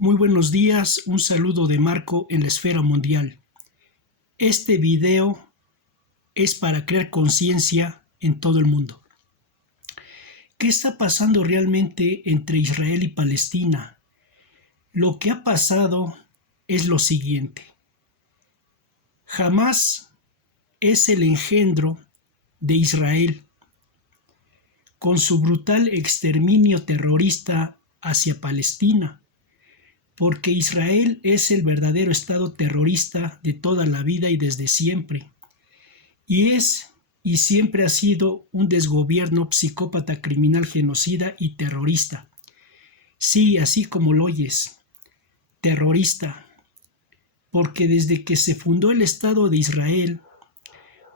Muy buenos días, un saludo de Marco en la esfera mundial. Este video es para crear conciencia en todo el mundo. ¿Qué está pasando realmente entre Israel y Palestina? Lo que ha pasado es lo siguiente. Hamás es el engendro de Israel con su brutal exterminio terrorista hacia Palestina, porque Israel es el verdadero estado terrorista de toda la vida y desde siempre, y siempre ha sido un desgobierno psicópata, criminal, genocida y terrorista. Sí, así como lo oyes, terrorista, porque desde que se fundó el Estado de Israel,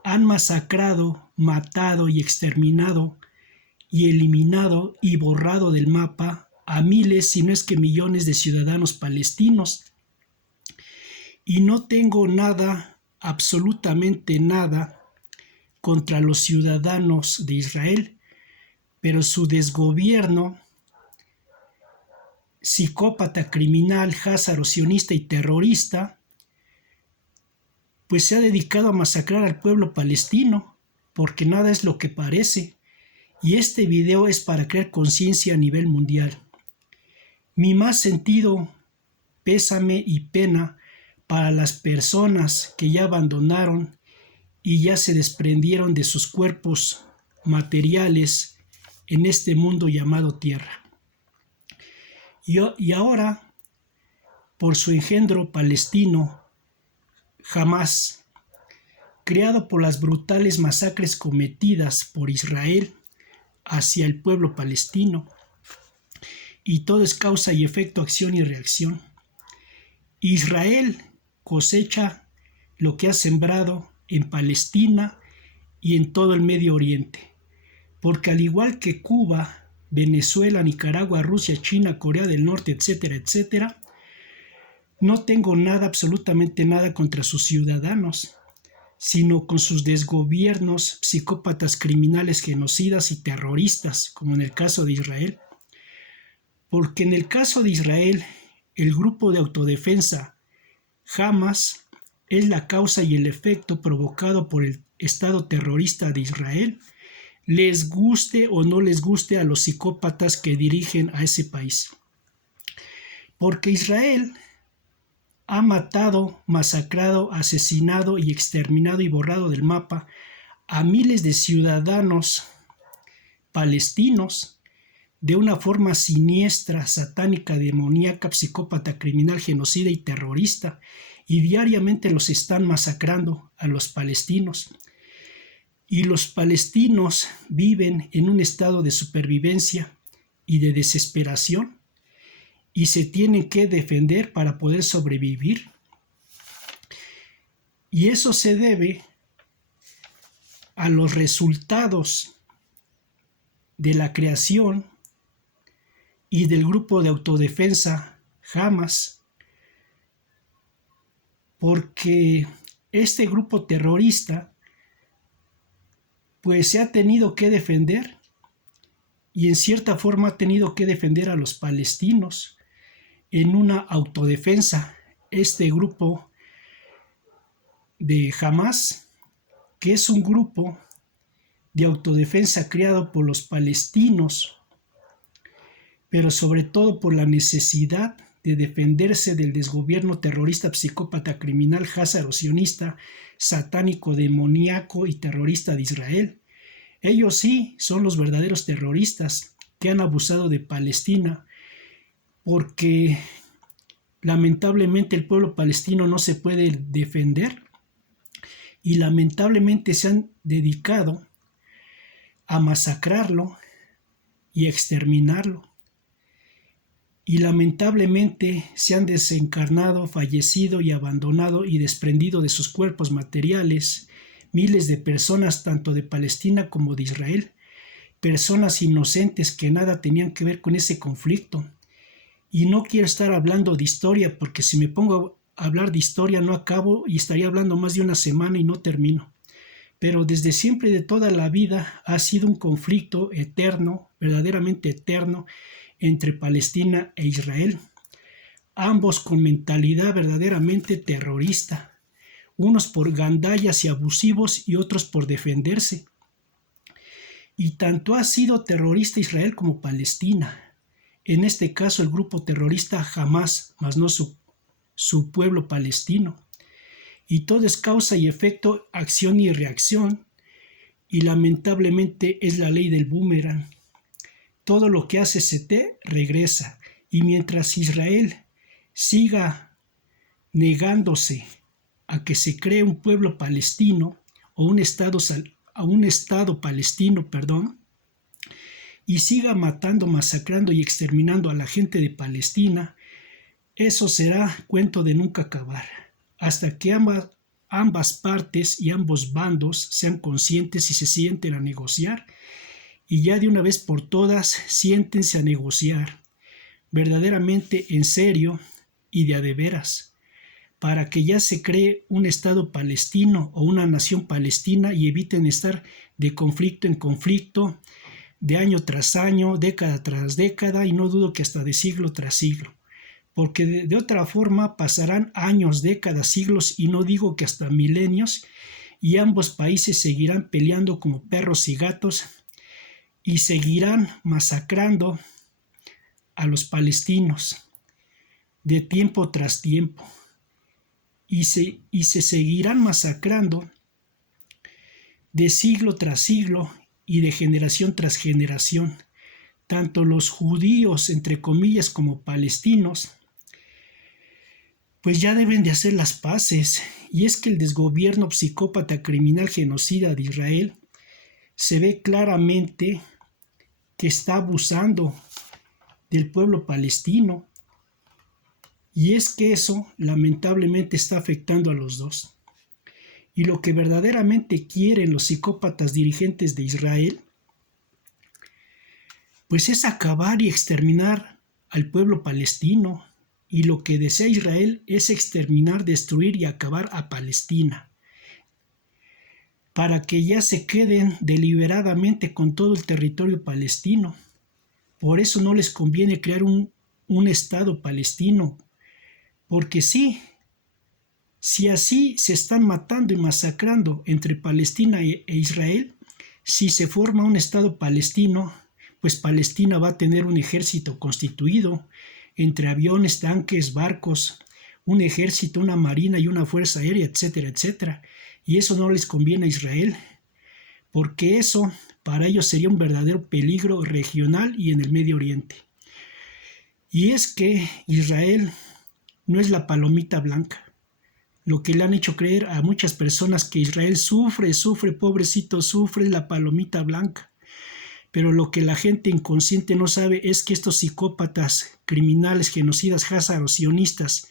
han masacrado, matado y exterminado y eliminado y borrado del mapa a miles, si no es que millones de ciudadanos palestinos. Y no tengo nada, absolutamente nada, contra los ciudadanos de Israel, pero su desgobierno psicópata, criminal, házaro, sionista y terrorista, pues se ha dedicado a masacrar al pueblo palestino, porque nada es lo que parece. Y este video es para crear conciencia a nivel mundial. Mi más sentido pésame y pena para las personas que ya abandonaron y ya se desprendieron de sus cuerpos materiales en este mundo llamado tierra. Y ahora, por su engendro palestino, Hamás, creado por las brutales masacres cometidas por Israel hacia el pueblo palestino, y todo es causa y efecto, acción y reacción. Israel cosecha lo que ha sembrado en Palestina y en todo el Medio Oriente, porque al igual que Cuba, Venezuela, Nicaragua, Rusia, China, Corea del Norte, etcétera, etcétera, no tengo nada, absolutamente nada contra sus ciudadanos, sino con sus desgobiernos psicópatas, criminales, genocidas y terroristas, como en el caso de Israel. Porque en el caso de Israel, el grupo de autodefensa Hamás es la causa y el efecto provocado por el Estado terrorista de Israel, les guste o no les guste a los psicópatas que dirigen a ese país. Porque Israel ha matado, masacrado, asesinado y exterminado y borrado del mapa a miles de ciudadanos palestinos de una forma siniestra, satánica, demoníaca, psicópata, criminal, genocida y terrorista, y diariamente los están masacrando a los palestinos. Y los palestinos viven en un estado de supervivencia y de desesperación, y se tienen que defender para poder sobrevivir. Y eso se debe a los resultados de la creación y del grupo de autodefensa Hamás, porque este grupo terrorista pues se ha tenido que defender, y en cierta forma ha tenido que defender a los palestinos en una autodefensa. Este grupo de Hamás, que es un grupo de autodefensa creado por los palestinos, pero sobre todo por la necesidad de defenderse del desgobierno terrorista, psicópata, criminal, házaro, sionista, satánico, demoníaco y terrorista de Israel. Ellos sí son los verdaderos terroristas que han abusado de Palestina, porque lamentablemente el pueblo palestino no se puede defender, y lamentablemente se han dedicado a masacrarlo y exterminarlo. Y lamentablemente se han desencarnado, fallecido y abandonado y desprendido de sus cuerpos materiales miles de personas, tanto de Palestina como de Israel, personas inocentes que nada tenían que ver con ese conflicto. Y no quiero estar hablando de historia, porque si me pongo a hablar de historia no acabo y estaría hablando más de una semana y no termino. Pero desde siempre y de toda la vida ha sido un conflicto eterno, verdaderamente eterno, entre Palestina e Israel, ambos con mentalidad verdaderamente terrorista, unos por gandallas y abusivos y otros por defenderse. Y tanto ha sido terrorista Israel como Palestina. En este caso el grupo terrorista Hamás, mas no su pueblo palestino. Y todo es causa y efecto, acción y reacción. Y lamentablemente es la ley del boomerang. Todo lo que hace se te regresa. Y mientras Israel siga negándose a que se cree un pueblo palestino o un estado palestino, y siga matando, masacrando y exterminando a la gente de Palestina, eso será cuento de nunca acabar, hasta que ambas partes y ambos bandos sean conscientes y se sienten a negociar, y ya de una vez por todas siéntense a negociar, verdaderamente en serio y de a de veras, para que ya se cree un Estado palestino o una nación palestina y eviten estar de conflicto en conflicto, de año tras año, década tras década, y no dudo que hasta de siglo tras siglo, porque de otra forma pasarán años, décadas, siglos, y no digo que hasta milenios, y ambos países seguirán peleando como perros y gatos, y seguirán masacrando a los palestinos de tiempo tras tiempo, y se seguirán masacrando de siglo tras siglo y de generación tras generación. Tanto los judíos, entre comillas, como palestinos, pues ya deben de hacer las paces. Y es que el desgobierno psicópata, criminal, genocida de Israel se ve claramente que está abusando del pueblo palestino. Y es que eso lamentablemente está afectando a los dos. Y lo que verdaderamente quieren los psicópatas dirigentes de Israel, pues es acabar y exterminar al pueblo palestino. Y lo que desea Israel es exterminar, destruir y acabar a Palestina, para que ya se queden deliberadamente con todo el territorio palestino. Por eso no les conviene crear un Estado palestino, porque si así se están matando y masacrando entre Palestina e Israel, si se forma un Estado palestino, pues Palestina va a tener un ejército constituido entre aviones, tanques, barcos, un ejército, una marina y una fuerza aérea, etcétera, etcétera. Y eso no les conviene a Israel, porque eso para ellos sería un verdadero peligro regional y en el Medio Oriente. Y es que Israel no es la palomita blanca. Lo que le han hecho creer a muchas personas que Israel sufre, pobrecito, sufre la palomita blanca. Pero lo que la gente inconsciente no sabe es que estos psicópatas, criminales, genocidas, házaros, sionistas,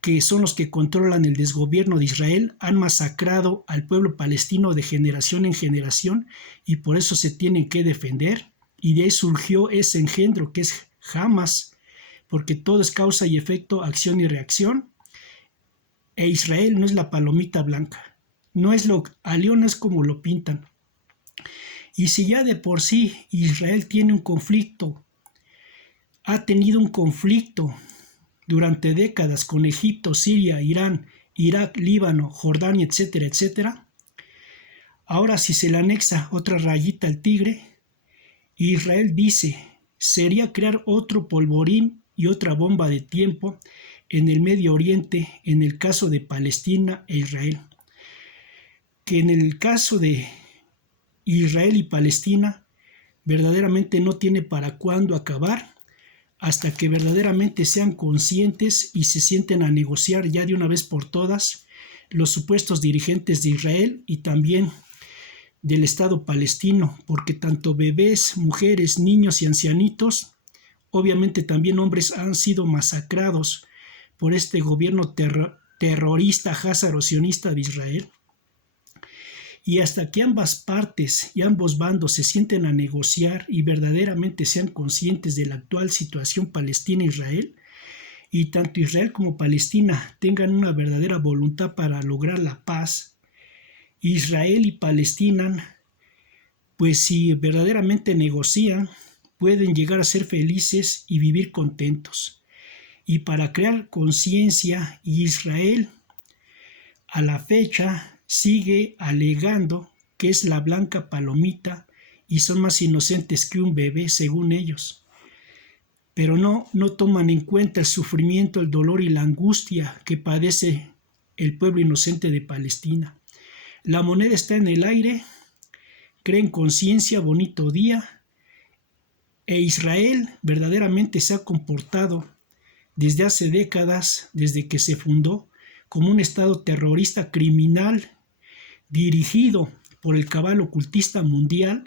que son los que controlan el desgobierno de Israel, han masacrado al pueblo palestino de generación en generación y por eso se tienen que defender. Y de ahí surgió ese engendro que es Hamás, porque todo es causa y efecto, acción y reacción. E Israel no es la palomita blanca, a León no es como lo pintan. Y si ya de por sí Israel tiene un conflicto, ha tenido un conflicto durante décadas con Egipto, Siria, Irán, Irak, Líbano, Jordania, etcétera, etcétera, ahora si se le anexa otra rayita al tigre, Israel dice, sería crear otro polvorín y otra bomba de tiempo en el Medio Oriente, en el caso de Palestina e Israel. Que en el caso de Israel y Palestina verdaderamente no tiene para cuándo acabar, hasta que verdaderamente sean conscientes y se sienten a negociar ya de una vez por todas los supuestos dirigentes de Israel y también del Estado palestino, porque tanto bebés, mujeres, niños y ancianitos, obviamente también hombres, han sido masacrados por este gobierno terrorista házaro-sionista de Israel. Y hasta que ambas partes y ambos bandos se sienten a negociar y verdaderamente sean conscientes de la actual situación Palestina-Israel, y tanto Israel como Palestina tengan una verdadera voluntad para lograr la paz, Israel y Palestina, pues si verdaderamente negocian, pueden llegar a ser felices y vivir contentos. y para crear conciencia. Israel a la fecha sigue alegando que es la blanca palomita y son más inocentes que un bebé según ellos, pero no toman en cuenta el sufrimiento, el dolor y la angustia que padece el pueblo inocente de Palestina. La moneda está en el aire, creen conciencia, bonito día, e Israel verdaderamente se ha comportado desde hace décadas, desde que se fundó, como un estado terrorista criminal dirigido por el cabal ocultista mundial,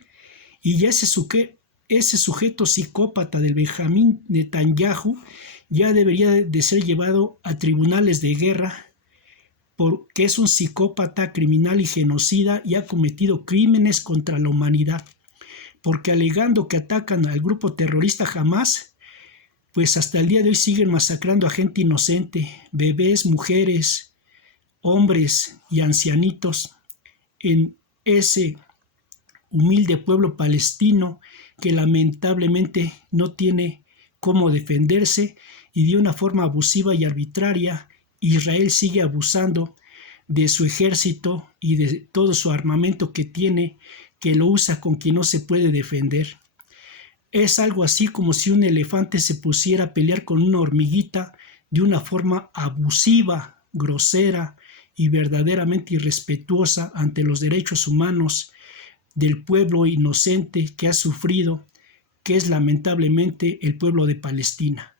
y ya ese sujeto psicópata del Benjamín Netanyahu ya debería de ser llevado a tribunales de guerra, porque es un psicópata criminal y genocida y ha cometido crímenes contra la humanidad, porque alegando que atacan al grupo terrorista Hamás, pues hasta el día de hoy siguen masacrando a gente inocente, bebés, mujeres, hombres y ancianitos en ese humilde pueblo palestino que lamentablemente no tiene cómo defenderse, y de una forma abusiva y arbitraria Israel sigue abusando de su ejército y de todo su armamento que tiene, que lo usa con quien no se puede defender. Es algo así como si un elefante se pusiera a pelear con una hormiguita de una forma abusiva, grosera y verdaderamente irrespetuosa ante los derechos humanos del pueblo inocente que ha sufrido, que es lamentablemente el pueblo de Palestina.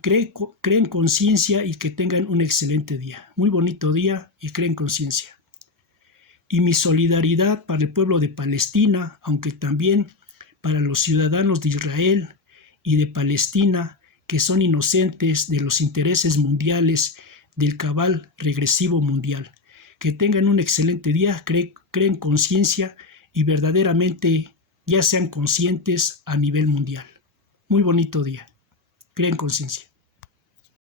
Creen conciencia y que tengan un excelente día. Muy bonito día y creen conciencia. Y mi solidaridad para el pueblo de Palestina, aunque también para los ciudadanos de Israel y de Palestina, que son inocentes de los intereses mundiales del cabal regresivo mundial. Que tengan un excelente día, creen conciencia y verdaderamente ya sean conscientes a nivel mundial. Muy bonito día. Creen conciencia.